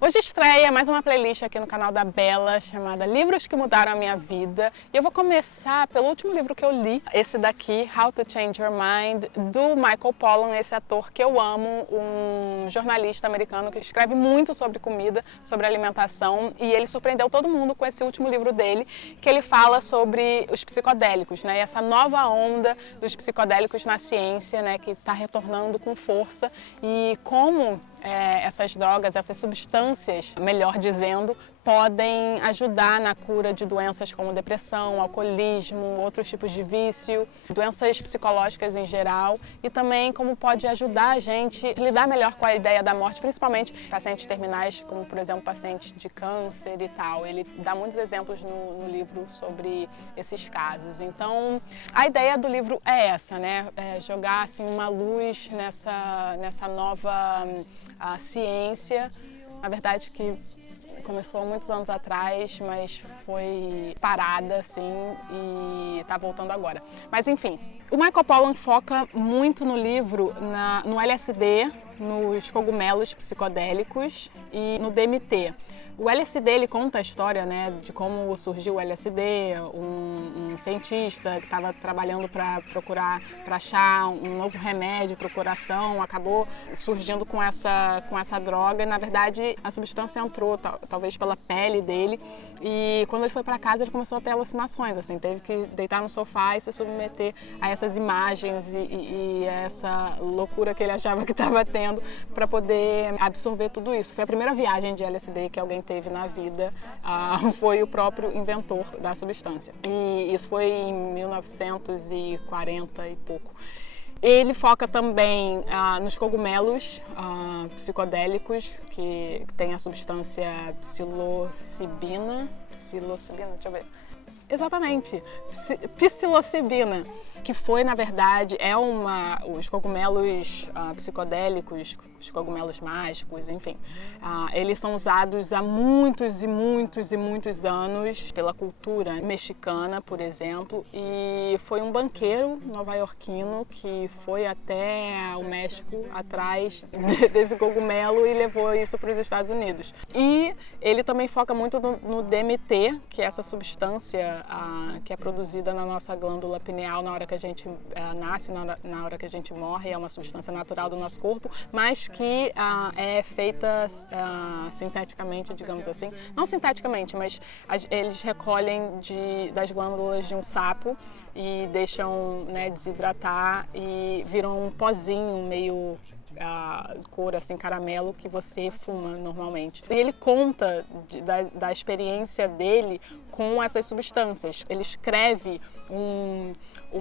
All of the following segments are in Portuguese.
Hoje estreia mais uma playlist aqui no canal da Bela, chamada Livros que Mudaram a Minha Vida. E eu vou começar pelo último livro que eu li, esse daqui, How to Change Your Mind, do Michael Pollan, esse ator que eu amo, um jornalista americano que escreve muito sobre comida, sobre alimentação, e ele surpreendeu todo mundo com esse último livro dele, que ele fala sobre os psicodélicos, né? E essa nova onda dos psicodélicos na ciência, né? Que está retornando com força, e como essas drogas, essas substâncias, melhor dizendo, podem ajudar na cura de doenças como depressão, alcoolismo, outros tipos de vício, doenças psicológicas em geral, e também como pode ajudar a gente a lidar melhor com a ideia da morte, principalmente pacientes terminais, como por exemplo pacientes de câncer e tal. Ele dá muitos exemplos no livro sobre esses casos. Então, a ideia do livro é essa, né? Jogar assim uma luz nessa nova ciência, na verdade que começou há muitos anos atrás, mas foi parada assim e está voltando agora. Mas enfim, o Michael Pollan foca muito no livro no LSD, nos cogumelos psicodélicos e no DMT. O LSD, ele conta a história, né, de como surgiu o LSD, um cientista que estava trabalhando para achar um novo remédio para o coração, acabou surgindo com essa droga e, na verdade, a substância entrou, talvez pela pele dele, e quando ele foi para casa ele começou a ter alucinações, assim, teve que deitar no sofá e se submeter a essas imagens e essa loucura que ele achava que estava tendo para poder absorver tudo isso. Foi a primeira viagem de LSD que alguém teve na vida, foi o próprio inventor da substância. E isso foi em 1940 e pouco. Ele foca também nos cogumelos psicodélicos, que tem a substância psilocibina, deixa eu ver. Exatamente, psilocibina, que foi, na verdade, os cogumelos psicodélicos, os cogumelos mágicos, enfim, eles são usados há muitos e muitos e muitos anos pela cultura mexicana, por exemplo, e foi um banqueiro nova-iorquino que foi até o México atrás desse cogumelo e levou isso para os Estados Unidos. E ele também foca muito no DMT, que é essa substância que é produzida na nossa glândula pineal na hora que a gente nasce, na hora que a gente morre, é uma substância natural do nosso corpo, mas que é feita sinteticamente, digamos assim. Não sinteticamente, mas eles recolhem das glândulas de um sapo e deixam, né, desidratar e viram um pozinho meio cor assim, caramelo, que você fuma normalmente. E ele conta da experiência dele com essas substâncias. Ele escreve um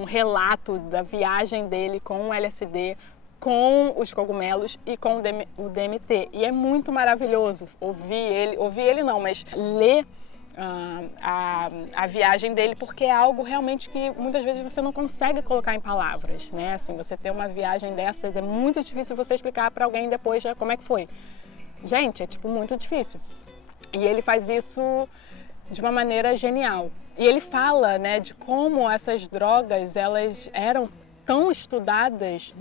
relato da viagem dele com o LSD, com os cogumelos e com o DMT. E é muito maravilhoso ouvir ele não, mas ler a viagem dele, porque é algo realmente que muitas vezes você não consegue colocar em palavras, né? Assim, você ter uma viagem dessas é muito difícil você explicar para alguém depois como é que foi. Gente, é tipo muito difícil. E ele faz isso de uma maneira genial. E ele fala, né, de como essas drogas, elas eram tão estudadas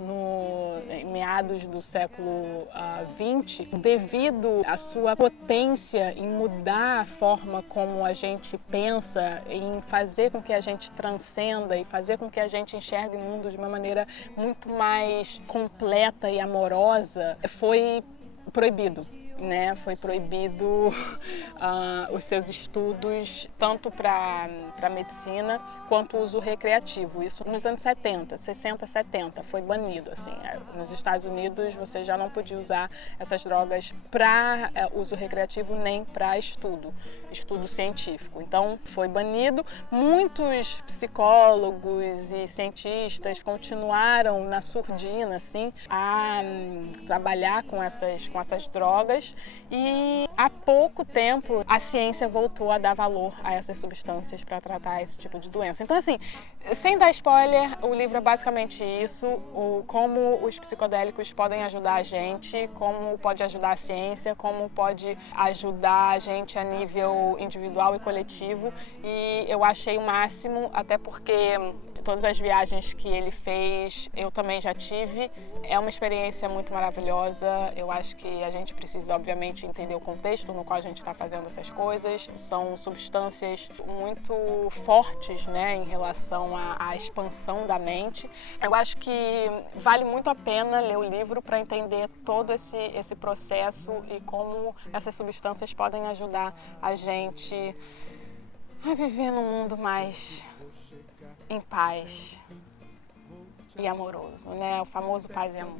em meados do século XX, devido à sua potência em mudar a forma como a gente pensa, em fazer com que a gente transcenda e fazer com que a gente enxergue o mundo de uma maneira muito mais completa e amorosa, foi proibido. Né, foi proibido os seus estudos, tanto para medicina quanto o uso recreativo. Isso nos anos 70, 60, 70, foi banido. Assim. Nos Estados Unidos você já não podia usar essas drogas para uso recreativo nem para estudo científico. Então foi banido. Muitos psicólogos e cientistas continuaram na surdina assim, a trabalhar com essas drogas. E há pouco tempo a ciência voltou a dar valor a essas substâncias para tratar esse tipo de doença. Então, assim, sem dar spoiler, o livro é basicamente isso, como os psicodélicos podem ajudar a gente, como pode ajudar a ciência, como pode ajudar a gente a nível individual e coletivo. E eu achei o máximo, até porque todas as viagens que ele fez, eu também já tive. É uma experiência muito maravilhosa. Eu acho que a gente precisa, obviamente, entender o contexto no qual a gente está fazendo essas coisas. São substâncias muito fortes, né, em relação à expansão da mente. Eu acho que vale muito a pena ler o livro para entender todo esse processo e como essas substâncias podem ajudar a gente a viver num mundo mais em paz e amoroso, né? O famoso paz e amor.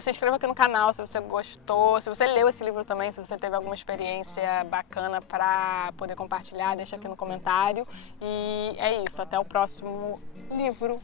Se inscreva aqui no canal se você gostou, se você leu esse livro também, se você teve alguma experiência bacana para poder compartilhar, deixa aqui no comentário. E é isso, até o próximo livro.